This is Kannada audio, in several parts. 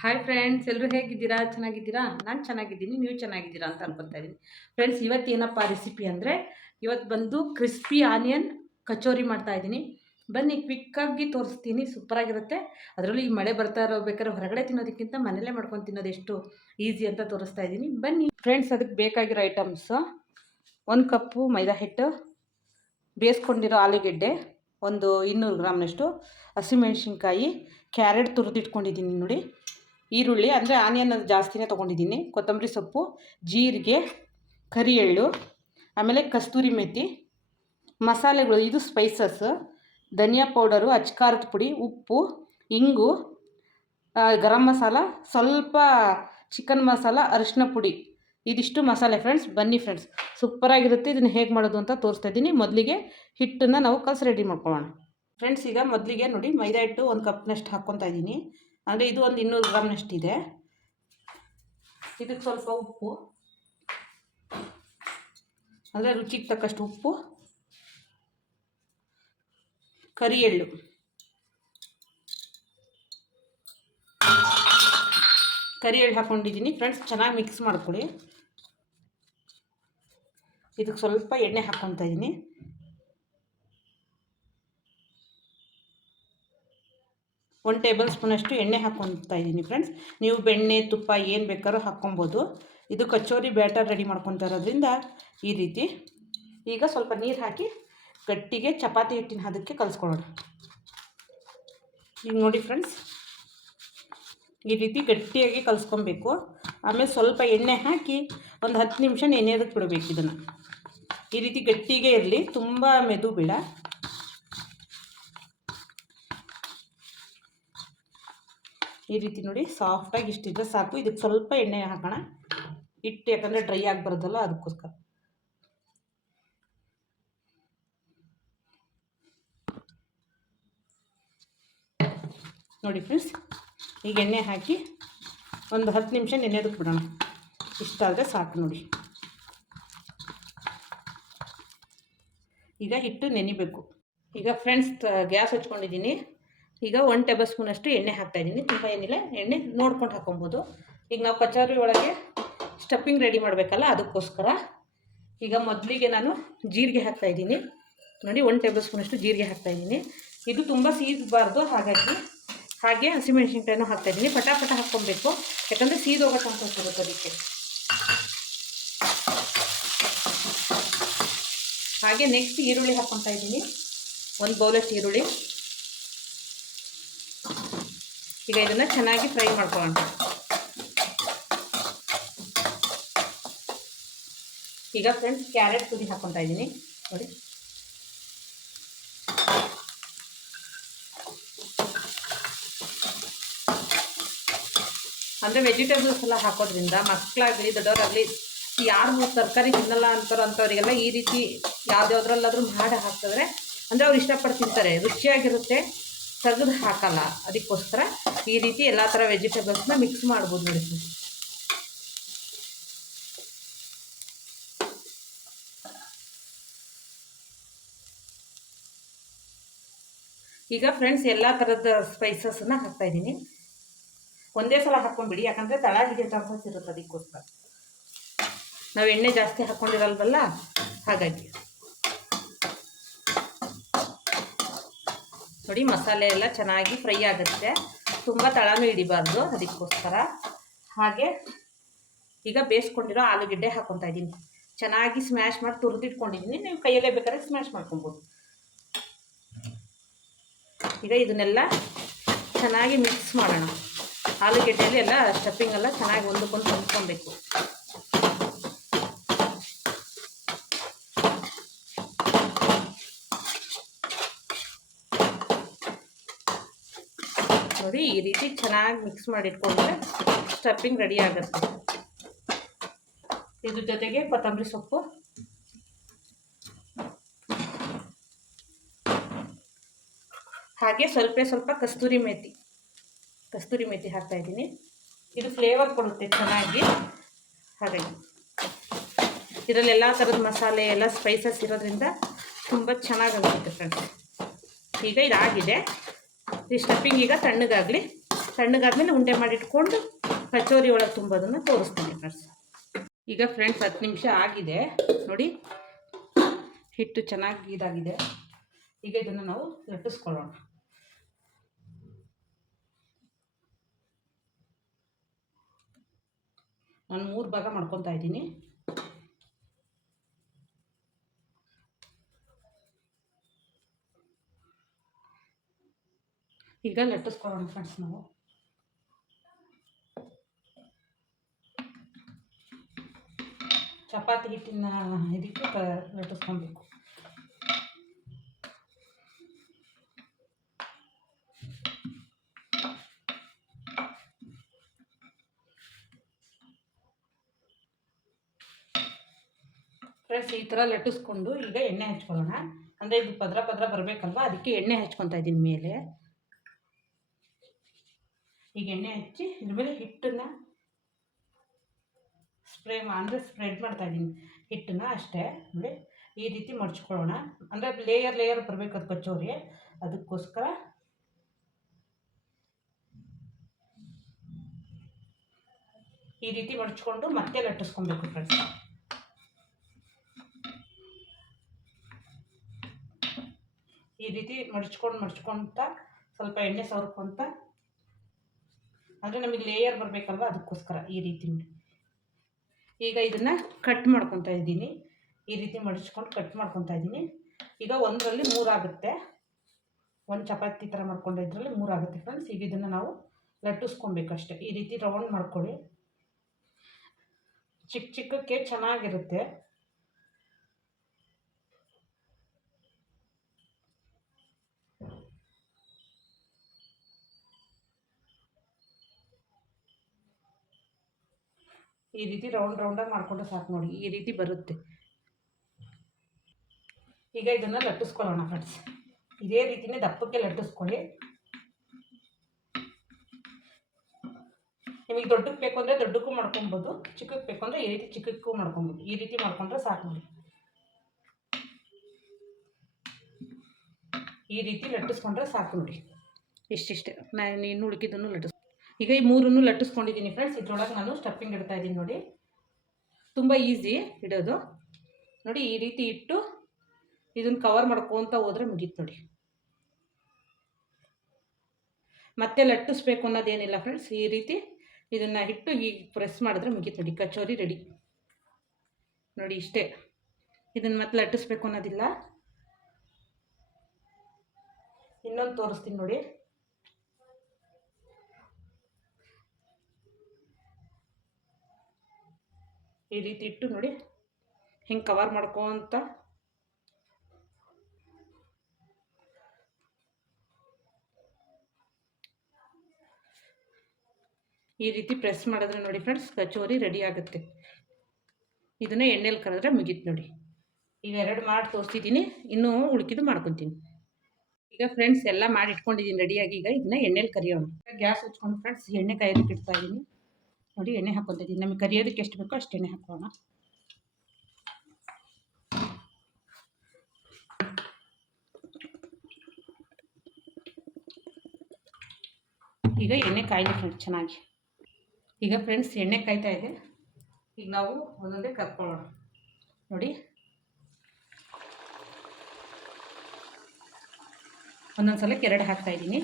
ಹಾಯ್ ಫ್ರೆಂಡ್ಸ್, ಎಲ್ಲರೂ ಹೇಗಿದ್ದೀರಾ? ಚೆನ್ನಾಗಿದ್ದೀರಾ? ನಾನು ಚೆನ್ನಾಗಿದ್ದೀನಿ, ನೀವು ಚೆನ್ನಾಗಿದ್ದೀರಾ ಅಂತ ಅನ್ಕೊತಾ ಇದ್ದೀನಿ. ಫ್ರೆಂಡ್ಸ್, ಇವತ್ತು ಏನಪ್ಪ ರೆಸಿಪಿ ಅಂದರೆ, ಇವತ್ತು ಬಂದು ಕ್ರಿಸ್ಪಿ ಆನಿಯನ್ ಕಚೋರಿ ಮಾಡ್ತಾಯಿದ್ದೀನಿ. ಬನ್ನಿ ಕ್ವಿಕ್ಕಾಗಿ ತೋರಿಸ್ತೀನಿ, ಸೂಪರಾಗಿರುತ್ತೆ. ಅದರಲ್ಲೂ ಈ ಮಳೆ ಬರ್ತಾ ಬೇಕಾದ್ರೆ ಹೊರಗಡೆ ತಿನ್ನೋದಕ್ಕಿಂತ ಮನೆಯಲ್ಲೇ ಮಾಡ್ಕೊಂಡು ತಿನ್ನೋದು ಎಷ್ಟು ಈಸಿ ಅಂತ ತೋರಿಸ್ತಾ ಇದ್ದೀನಿ. ಬನ್ನಿ ಫ್ರೆಂಡ್ಸ್, ಅದಕ್ಕೆ ಬೇಕಾಗಿರೋ ಐಟಮ್ಸು: 1 ಕಪ್ಪು ಮೈದಾ ಹಿಟ್ಟು, ಬೇಯಿಸ್ಕೊಂಡಿರೋ ಆಲೂಗೆಡ್ಡೆ ಒಂದು 200 ಗ್ರಾಮ್ನಷ್ಟು, ಹಸಿಮೆಣ್ಸಿನ್ಕಾಯಿ, ಕ್ಯಾರೆಟ್ ತುರಿದಿಟ್ಕೊಂಡಿದ್ದೀನಿ ನೋಡಿ, ಈರುಳ್ಳಿ ಅಂದರೆ ಆನಿಯನ್ ಜಾಸ್ತಿನೇ ತೊಗೊಂಡಿದ್ದೀನಿ, ಕೊತ್ತಂಬರಿ ಸೊಪ್ಪು, ಜೀರಿಗೆ, ಕರಿ ಎಳ್ಳು, ಆಮೇಲೆ ಕಸ್ತೂರಿ ಮೆಥಿ, ಮಸಾಲೆಗಳು ಇದು ಸ್ಪೈಸಸ್: ಧನಿಯಾ ಪೌಡರು, ಅಚ್ಕಾರದ ಪುಡಿ, ಉಪ್ಪು, ಇಂಗು, ಗರಂ ಮಸಾಲ, ಸ್ವಲ್ಪ ಚಿಕನ್ ಮಸಾಲ, ಅರಿಶಿನ ಪುಡಿ. ಇದಿಷ್ಟು ಮಸಾಲೆ ಫ್ರೆಂಡ್ಸ್. ಬನ್ನಿ ಫ್ರೆಂಡ್ಸ್, ಸೂಪರಾಗಿರುತ್ತೆ. ಇದನ್ನು ಹೇಗೆ ಮಾಡೋದು ಅಂತ ತೋರಿಸ್ತಾ ಇದ್ದೀನಿ. ಮೊದಲಿಗೆ ಹಿಟ್ಟನ್ನು ನಾವು ಕಲಸಿ ರೆಡಿ ಮಾಡ್ಕೊಳ್ಳೋಣ ಫ್ರೆಂಡ್ಸ್. ಈಗ ಮೊದಲಿಗೆ ನೋಡಿ, ಮೈದಾ ಹಿಟ್ಟು 1 ಕಪ್ನಷ್ಟು ಹಾಕ್ಕೊತಾ ಇದ್ದೀನಿ. ಅಂದರೆ ಇದು ಒಂದು 200 ಗ್ರಾಮ್ನಷ್ಟಿದೆ. ಇದಕ್ಕೆ ಸ್ವಲ್ಪ ಉಪ್ಪು, ಅಂದರೆ ರುಚಿಗೆ ತಕ್ಕಷ್ಟು ಉಪ್ಪು, ಕರಿ ಎಳ್ಳು, ಹಾಕ್ಕೊಂಡಿದ್ದೀನಿ ಫ್ರೆಂಡ್ಸ್. ಚೆನ್ನಾಗಿ ಮಿಕ್ಸ್ ಮಾಡ್ಕೊಳ್ಳಿ. ಇದಕ್ಕೆ ಸ್ವಲ್ಪ ಎಣ್ಣೆ ಹಾಕ್ಕೊತಾ ಇದ್ದೀನಿ. ಒಂದು ಟೇಬಲ್ ಸ್ಪೂನಷ್ಟು ಎಣ್ಣೆ ಹಾಕ್ಕೊತಾ ಇದ್ದೀನಿ ಫ್ರೆಂಡ್ಸ್. ನೀವು ಬೆಣ್ಣೆ, ತುಪ್ಪ ಏನು ಬೇಕಾದ್ರೂ ಹಾಕ್ಕೊಬೋದು. ಇದು ಕಚೋರಿ ಬ್ಯಾಟರ್ ರೆಡಿ ಮಾಡ್ಕೊತಾ ಇರೋದ್ರಿಂದ ಈ ರೀತಿ. ಈಗ ಸ್ವಲ್ಪ ನೀರು ಹಾಕಿ ಗಟ್ಟಿಗೆ ಚಪಾತಿ ಹಿಟ್ಟಿನ ಹದಕ್ಕೆ ಕಲಿಸ್ಕೊಳ್ಳೋಣ. ಈಗ ನೋಡಿ ಫ್ರೆಂಡ್ಸ್, ಈ ರೀತಿ ಗಟ್ಟಿಯಾಗಿ ಕಲಿಸ್ಕೊಬೇಕು. ಆಮೇಲೆ ಸ್ವಲ್ಪ ಎಣ್ಣೆ ಹಾಕಿ ಒಂದು 10 ನಿಮಿಷ ನೆನೆಯೋದಕ್ಕೆ ಬಿಡಬೇಕು. ಇದನ್ನು ಈ ರೀತಿ ಗಟ್ಟಿಗೆ ಇರಲಿ, ತುಂಬ ಮೆದು ಬೇಡ. ಈ ರೀತಿ ನೋಡಿ, ಸಾಫ್ಟಾಗಿ ಇಷ್ಟಿದ್ರೆ ಸಾಕು. ಇದಕ್ಕೆ ಸ್ವಲ್ಪ ಎಣ್ಣೆ ಹಾಕೋಣ, ಹಿಟ್ಟು ಯಾಕಂದರೆ ಡ್ರೈ ಆಗಿ ಬರೋದಲ್ಲ, ಅದಕ್ಕೋಸ್ಕರ. ನೋಡಿ ಫ್ರೆಂಡ್ಸ್, ಈಗ ಎಣ್ಣೆ ಹಾಕಿ ಒಂದು 10 ನಿಮಿಷ ನೆನೆಯೋದಕ್ಕೆ ಬಿಡೋಣ. ಇಷ್ಟಾದರೆ ಸಾಕು ನೋಡಿ. ಈಗ ಹಿಟ್ಟು ನೆನಿಬೇಕು. ಈಗ ಫ್ರೆಂಡ್ಸ್, ಗ್ಯಾಸ್ ಹಚ್ಕೊಂಡಿದ್ದೀನಿ. ಈಗ 1 ಟೇಬಲ್ ಸ್ಪೂನಷ್ಟು ಎಣ್ಣೆ ಹಾಕ್ತಾಯಿದ್ದೀನಿ. ತುಂಬ ಏನಿಲ್ಲ, ಎಣ್ಣೆ ನೋಡ್ಕೊಂಡು ಹಾಕ್ಕೊಬೋದು. ಈಗ ನಾವು ಕಚೋರಿ ಒಳಗೆ ಸ್ಟಫಿಂಗ್ ರೆಡಿ ಮಾಡಬೇಕಲ್ಲ, ಅದಕ್ಕೋಸ್ಕರ. ಈಗ ಮೊದಲಿಗೆ ನಾನು ಜೀರಿಗೆ ಹಾಕ್ತಾಯಿದ್ದೀನಿ ನೋಡಿ. 1 ಟೇಬಲ್ ಸ್ಪೂನಷ್ಟು ಜೀರಿಗೆ ಹಾಕ್ತಾಯಿದ್ದೀನಿ. ಇದು ತುಂಬ ಸೀದಬಾರ್ದು, ಹಾಗೆ ಹಸಿಮೆಣ್ಸಿನ್ಕಾಯಿನೂ ಹಾಕ್ತಾಯಿದ್ದೀನಿ. ಪಟಾಪಟ ಹಾಕ್ಕೊಬೇಕು, ಯಾಕಂದರೆ ಸೀದೋಗೋ ಚಾನ್ಸಸ್ ಇರುತ್ತೆ ಅದಕ್ಕೆ. ಹಾಗೆ ನೆಕ್ಸ್ಟ್ ಈರುಳ್ಳಿ ಹಾಕ್ಕೊತಾ ಇದ್ದೀನಿ, 1 ಬೌಲಷ್ಟು ಈರುಳ್ಳಿ. ಈಗ ಇದನ್ನು ಚೆನ್ನಾಗಿ ಫ್ರೈ ಮಾಡ್ಕೊಳ್ಳೋಣ. ಈಗ ಫ್ರೆಂಡ್ಸ್, ಕ್ಯಾರೆಟ್ ತುರಿ ಹಾಕ್ಕೊತಾ ಇದ್ದೀನಿ ನೋಡಿ. ಅಂದರೆ ವೆಜಿಟೇಬಲ್ಸ್ ಎಲ್ಲ ಹಾಕೋದ್ರಿಂದ ಮಕ್ಕಳಾಗಲಿ ದೊಡ್ಡವರಾಗಲಿ ಯಾರು ತರಕಾರಿ ತಿನ್ನಲ್ಲ ಅಂಥವರಿಗೆಲ್ಲ ಈ ರೀತಿ ಯಾವುದ್ಯಾವ್ದ್ರಲ್ಲಾದರೂ ಮಾಡಿ ಹಾಕಿದ್ರೆ ಅಂದರೆ ಅವ್ರು ಇಷ್ಟಪಟ್ಟು ತಿಂತಾರೆ, ರುಚಿಯಾಗಿರುತ್ತೆ, ತೆಗೆದು ಹಾಕಲ್ಲ. ಅದಕ್ಕೋಸ್ಕರ ಈ ರೀತಿ ಎಲ್ಲ ಥರ ವೆಜಿಟೇಬಲ್ಸ್ನ ಮಿಕ್ಸ್ ಮಾಡ್ಬೋದು ನೋಡಿ. ಈಗ ಫ್ರೆಂಡ್ಸ್, ಎಲ್ಲ ಥರದ ಸ್ಪೈಸಸನ್ನು ಹಾಕ್ತಾಯಿದ್ದೀನಿ. ಒಂದೇ ಸಲ ಹಾಕ್ಕೊಂಡ್ಬಿಡಿ, ಯಾಕಂದರೆ ತಳ ಹಿಡಿಯೋ ಚಾನ್ಸಸ್ ಇರುತ್ತೆ. ಅದಕ್ಕೋಸ್ಕರ ನಾವು ಎಣ್ಣೆ ಜಾಸ್ತಿ ಹಾಕ್ಕೊಂಡಿರಲ್ವಲ್ಲ, ಹಾಗಾಗಿ. ನೋಡಿ, ಮಸಾಲೆ ಎಲ್ಲ ಚೆನ್ನಾಗಿ ಫ್ರೈ ಆಗುತ್ತೆ, ತುಂಬ ತಳನೂ ಹಿಡಿಬಾರ್ದು, ಅದಕ್ಕೋಸ್ಕರ. ಹಾಗೆ ಈಗ ಬೇಯಿಸ್ಕೊಂಡಿರೋ ಆಲೂಗೆಡ್ಡೆ ಹಾಕ್ಕೊತಾ ಇದ್ದೀನಿ. ಚೆನ್ನಾಗಿ ಸ್ಮ್ಯಾಶ್ ಮಾಡಿ ತುರಿದಿಟ್ಕೊಂಡಿದ್ದೀನಿ. ನೀವು ಕೈಯಲ್ಲೇ ಬೇಕಾದ್ರೆ ಸ್ಮ್ಯಾಶ್ ಮಾಡ್ಕೊಬೋದು. ಈಗ ಇದನ್ನೆಲ್ಲ ಚೆನ್ನಾಗಿ ಮಿಕ್ಸ್ ಮಾಡೋಣ. ಆಲೂಗೆಡ್ಡೆಯಲ್ಲಿ ಎಲ್ಲ ಸ್ಟಫಿಂಗ್ ಎಲ್ಲ ಚೆನ್ನಾಗಿ ಒಂದಕ್ಕೊಂದು ಹೊಂದ್ಕೊಬೇಕು. ನೋಡಿ, ಈ ರೀತಿ ಚೆನ್ನಾಗಿ ಮಿಕ್ಸ್ ಮಾಡಿ ಇಟ್ಕೊಂಡ್ರೆ ಸ್ಟಫಿಂಗ್ ರೆಡಿ ಆಗುತ್ತೆ. ಇದ್ರ ಜೊತೆಗೆ ಕೊತ್ತಂಬರಿ ಸೊಪ್ಪು, ಹಾಗೆ ಸ್ವಲ್ಪ ಕಸ್ತೂರಿ ಮೆಥಿ ಹಾಕ್ತಾಯಿದ್ದೀನಿ. ಇದು ಫ್ಲೇವರ್ ಕೊಡುತ್ತೆ ಚೆನ್ನಾಗಿ. ಹಾಗಾಗಿ ಇದರಲ್ಲಿ ಎಲ್ಲ ಥರದ ಮಸಾಲೆ ಎಲ್ಲ ಸ್ಪೈಸಸ್ ಇರೋದ್ರಿಂದ ತುಂಬ ಚೆನ್ನಾಗಾಗುತ್ತೆ ಫ್ರೆಂಡ್ಸ್. ಈಗ ಇದಾಗಿದೆ. ಈ ಸ್ಟಫಿಂಗ್ ಈಗ ತಣ್ಣಗಾಗಲಿ, ತಣ್ಣಗಾದ್ಮೇಲೆ ಉಂಡೆ ಮಾಡಿಟ್ಕೊಂಡು ಕಚೋರಿ ಒಳಗೆ ತುಂಬೋದನ್ನು ತೋರಿಸ್ತೀನಿ ಫ್ರೆಂಡ್ಸ್. ಈಗ ಫ್ರೆಂಡ್ಸ್ 10 ನಿಮಿಷ ಆಗಿದೆ ನೋಡಿ, ಹಿಟ್ಟು ಚೆನ್ನಾಗಿ ಇದಾಗಿದೆ. ಈಗ ಇದನ್ನು ನಾವು ಲಟ್ಟಿಸ್ಕೊಳ್ಳೋಣ. ನಾನು 3 ಭಾಗ ಮಾಡ್ಕೊತಾ ಇದ್ದೀನಿ. ಈಗ ಲಟ್ಟಿಸ್ಕೊಳ್ಳೋಣ ಫ್ರೆಂಡ್ಸ್. ನಾವು ಚಪಾತಿ ಹಿಟ್ಟಿನ ಇದಕ್ಕೆ ಲಟ್ಟಿಸ್ಕೊಬೇಕು. ಫ್ರೆಂಡ್ಸ್ ಈ ಥರ ಲಟ್ಟಿಸ್ಕೊಂಡು ಈಗ ಎಣ್ಣೆ ಹಚ್ಕೊಳ್ಳೋಣ. ಅಂದರೆ ಇದು ಪದ್ರ ಪದ್ರ ಬರಬೇಕಲ್ವ, ಅದಕ್ಕೆ ಎಣ್ಣೆ ಹಚ್ಕೊತಾ ಇದ್ದೀನಿ ಮೇಲೆ. ಈಗ ಎಣ್ಣೆ ಹಚ್ಚಿ ಇದ್ರ ಮೇಲೆ ಹಿಟ್ಟನ್ನು ಸ್ಪ್ರೆಡ್ ಮಾಡ್ತಾ ಇದ್ದೀನಿ ಹಿಟ್ಟನ್ನ ಅಷ್ಟೇ. ನೋಡಿ ಈ ರೀತಿ ಮಡ್ಚ್ಕೊಳ್ಳೋಣ. ಅಂದರೆ ಲೇಯರ್ ಬರಬೇಕು ಅದು ಕಚೋರಿ, ಅದಕ್ಕೋಸ್ಕರ ಈ ರೀತಿ ಮಡ್ಚ್ಕೊಂಡು ಮತ್ತೆ ಲಟ್ಟಿಸ್ಕೊಬೇಕು ಫ್ರೆಂಡ್ಸ್. ಈ ರೀತಿ ಮಡ್ಚ್ಕೊತ ಸ್ವಲ್ಪ ಎಣ್ಣೆ ಸವರ್ಕೊಂತ, ಅಂದರೆ ನಮಗೆ ಲೇಯರ್ ಬರಬೇಕಲ್ವ, ಅದಕ್ಕೋಸ್ಕರ ಈ ರೀತಿ. ಈಗ ಇದನ್ನು ಕಟ್ ಮಾಡ್ಕೊತಾ ಇದ್ದೀನಿ. ಈ ರೀತಿ ಮಡಿಚ್ಕೊಂಡು ಕಟ್ ಮಾಡ್ಕೊತಾ ಇದ್ದೀನಿ. ಈಗ ಒಂದರಲ್ಲಿ 3 ಆಗುತ್ತೆ. ಒಂದು ಚಪಾತಿ ಥರ ಮಾಡ್ಕೊಂಡಿದ್ರಲ್ಲಿ 3 ಆಗುತ್ತೆ ಫ್ರೆಂಡ್ಸ್. ಈಗ ಇದನ್ನು ನಾವು ಲಟ್ಟಿಸ್ಕೊಬೇಕಷ್ಟೆ. ಈ ರೀತಿ ರೌಂಡ್ ಮಾಡ್ಕೊಳ್ಳಿ. ಚಿಕ್ಕಕ್ಕೆ ಚೆನ್ನಾಗಿರುತ್ತೆ. ಈ ರೀತಿ ರೌಂಡಾಗಿ ಮಾಡಿಕೊಂಡ್ರೆ ಸಾಕು ನೋಡಿ, ಈ ರೀತಿ ಬರುತ್ತೆ. ಈಗ ಇದನ್ನು ಲಟ್ಟಿಸ್ಕೊಳ್ಳೋಣ ಫ್ರೆಂಡ್ಸ್. ಇದೇ ರೀತಿನೇ ದಪ್ಪಕ್ಕೆ ಲಟ್ಟಿಸ್ಕೊಳ್ಳಿ. ನಿಮಗೆ ದೊಡ್ಡಕ್ಕೆ ಬೇಕು ಅಂದರೆ ದೊಡ್ಡಕ್ಕೂ ಮಾಡ್ಕೊಬೋದು, ಚಿಕ್ಕಕ್ಕೆ ಬೇಕು ಅಂದರೆ ಈ ರೀತಿ ಚಿಕ್ಕಕ್ಕೂ ಮಾಡ್ಕೊಬೋದು. ಈ ರೀತಿ ಮಾಡ್ಕೊಂಡ್ರೆ ಸಾಕು ನೋಡಿ. ಈ ರೀತಿ ಲಟ್ಟಿಸ್ಕೊಂಡ್ರೆ ಸಾಕು ನೋಡಿ. ಇಷ್ಟಿಷ್ಟೇ. ನಾನು ಇನ್ನು ಉಳಿಕಿದ್ದನ್ನು ಈಗ ಈ 3 ಲಟ್ಟಿಸ್ಕೊಂಡಿದ್ದೀನಿ ಫ್ರೆಂಡ್ಸ್. ಇದ್ರೊಳಗೆ ನಾನು ಸ್ಟಫಿಂಗ್ ಇಡ್ತಾ ಇದ್ದೀನಿ ನೋಡಿ. ತುಂಬ ಈಸಿ ಇಡೋದು ನೋಡಿ. ಈ ರೀತಿ ಇಟ್ಟು ಇದನ್ನು ಕವರ್ ಮಾಡ್ಕೊತ ಹೋದರೆ ಮುಗೀತು ನೋಡಿ. ಮತ್ತೆ ಲಟ್ಟಿಸ್ಬೇಕು ಅನ್ನೋದೇನಿಲ್ಲ ಫ್ರೆಂಡ್ಸ್. ಈ ರೀತಿ ಇದನ್ನು ಇಟ್ಟು ಈಗ ಪ್ರೆಸ್ ಮಾಡಿದ್ರೆ ಮುಗೀತು ನೋಡಿ, ಕಚೋರಿ ರೆಡಿ ನೋಡಿ. ಇಷ್ಟೇ. ಇದನ್ನು ಮತ್ತೆ ಲಟ್ಟಿಸ್ಬೇಕು ಅನ್ನೋದಿಲ್ಲ. ಇನ್ನೊಂದು ತೋರಿಸ್ತೀನಿ ನೋಡಿ. ಈ ರೀತಿ ಇಟ್ಟು ನೋಡಿ, ಹಿಂಗೆ ಕವರ್ ಮಾಡ್ಕೊಂತ ಈ ರೀತಿ ಪ್ರೆಸ್ ಮಾಡಿದ್ರೆ ನೋಡಿ ಫ್ರೆಂಡ್ಸ್, ಕಚೋರಿ ರೆಡಿ ಆಗುತ್ತೆ. ಇದನ್ನು ಎಣ್ಣೆಲಿ ಕರೆದ್ರೆ ಮುಗೀತು ನೋಡಿ. ಈಗ 2 ಮಾಡಿ ತೋರಿಸಿದ್ದೀನಿ, ಇನ್ನೂ ಉಳ್ಕಿದ್ದು ಮಾಡ್ಕೊತೀನಿ. ಈಗ ಫ್ರೆಂಡ್ಸ್ ಎಲ್ಲ ಮಾಡಿ ಇಟ್ಕೊಂಡಿದ್ದೀನಿ ರೆಡಿಯಾಗಿ. ಈಗ ಇದನ್ನ ಎಣ್ಣೆಲಿ ಕರಿಯೋಣ. ಗ್ಯಾಸ್ ಹಚ್ಕೊಂಡು ಫ್ರೆಂಡ್ಸ್ ಎಣ್ಣೆ ಕಾಯೋದಕ್ಕೆ ಇಡ್ತಾ ಇದ್ದೀನಿ ನೋಡಿ. ಎಣ್ಣೆ ಹಾಕ್ಕೊತಿದ್ದೀನಿ. ನಮಗೆ ಕರಿಯೋದಕ್ಕೆ ಎಷ್ಟು ಬೇಕೋ ಅಷ್ಟು ಎಣ್ಣೆ ಹಾಕೋಣ. ಈಗ ಎಣ್ಣೆ ಕಾಯಿಲಿ ಫ್ರೆಂಡ್ಸ್ ಚೆನ್ನಾಗಿ. ಈಗ ಫ್ರೆಂಡ್ಸ್ ಎಣ್ಣೆ ಕಾಯ್ತಾ ಇದೆ. ಈಗ ನಾವು ಒಂದೊಂದೇ ಕರ್ಕೊಳ್ಳೋಣ ನೋಡಿ. ಒಂದೊಂದು ಸಲಕ್ಕೆ 2 ಹಾಕ್ತಾಯಿದ್ದೀನಿ.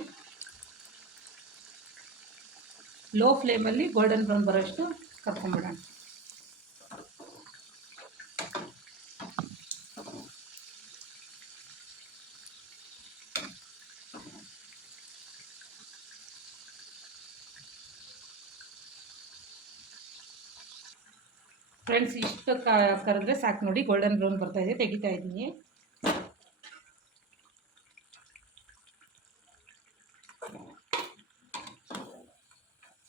ಲೋ ಫ್ಲೇಮಲ್ಲಿ ಗೋಲ್ಡನ್ ಬ್ರೌನ್ ಬರೋಷ್ಟು ಕರ್ಕೊಂಡ್ಬಿಡೋಣ. ಫ್ರೆಂಡ್ಸ್ ಇಷ್ಟು ಕರೆದ್ರೆ ಸಾಕು ನೋಡಿ. ಗೋಲ್ಡನ್ ಬ್ರೌನ್ ಬರ್ತಾಯಿದೆ, ತೆಗಿತಾ ಇದ್ದೀನಿ.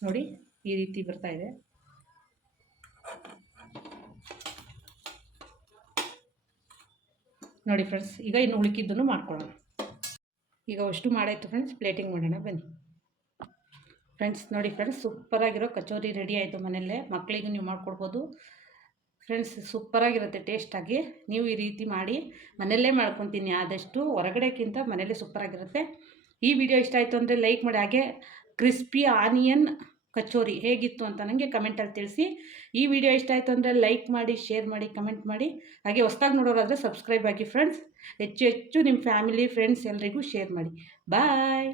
ನೋಡಿ ಈ ರೀತಿ ಬರ್ತಾ ಇದೆ. ನೋಡಿ ಫ್ರೆಂಡ್ಸ್, ಈಗ ಇನ್ನು ಉಳಿಕಿದ್ದನ್ನು ಮಾಡ್ಕೊಳ್ಳೋಣ. ಈಗ ಅಷ್ಟು ಮಾಡಾಯಿತು ಫ್ರೆಂಡ್ಸ್, ಪ್ಲೇಟಿಂಗ್ ಮಾಡೋಣ ಬನ್ನಿ. ಫ್ರೆಂಡ್ಸ್ ನೋಡಿ ಫ್ರೆಂಡ್ಸ್, ಸೂಪರಾಗಿರೋ ಕಚೋರಿ ರೆಡಿ ಆಯಿತು. ಮನೆಯಲ್ಲೇ ಮಕ್ಕಳಿಗೂ ನೀವು ಮಾಡಿಕೊಡ್ಬೋದು ಫ್ರೆಂಡ್ಸ್. ಸೂಪರಾಗಿರುತ್ತೆ ಟೇಸ್ಟಾಗಿ. ನೀವು ಈ ರೀತಿ ಮಾಡಿ ಮನೆಯಲ್ಲೇ ಮಾಡ್ಕೊತೀನಿ. ಆದಷ್ಟು ಹೊರಗಡೆಕ್ಕಿಂತ ಮನೆಯಲ್ಲೇ ಸೂಪರಾಗಿರುತ್ತೆ. ಈ ವಿಡಿಯೋ ಇಷ್ಟ ಆಯಿತು ಅಂದರೆ ಲೈಕ್ ಮಾಡಿ, ಹಾಗೆ ಕ್ರಿಸ್ಪಿ ಆನಿಯನ್ ಕಚೋರಿ ಹೇಗಿತ್ತು ಅಂತ ನನಗೆ ಕಮೆಂಟಲ್ಲಿ ತಿಳಿಸಿ. ಈ ವಿಡಿಯೋ ಇಷ್ಟ ಆಯಿತು ಅಂದರೆ ಲೈಕ್ ಮಾಡಿ, ಶೇರ್ ಮಾಡಿ, ಕಮೆಂಟ್ ಮಾಡಿ. ಹಾಗೆ ಹೊಸ್ದಾಗಿ ನೋಡೋರಾದರೆ ಸಬ್ಸ್ಕ್ರೈಬ್ ಆಗಿ ಫ್ರೆಂಡ್ಸ್. ಹೆಚ್ಚು ಹೆಚ್ಚು ನಿಮ್ಮ ಫ್ಯಾಮಿಲಿ ಫ್ರೆಂಡ್ಸ್ ಎಲ್ರಿಗೂ ಶೇರ್ ಮಾಡಿ. ಬಾಯ್.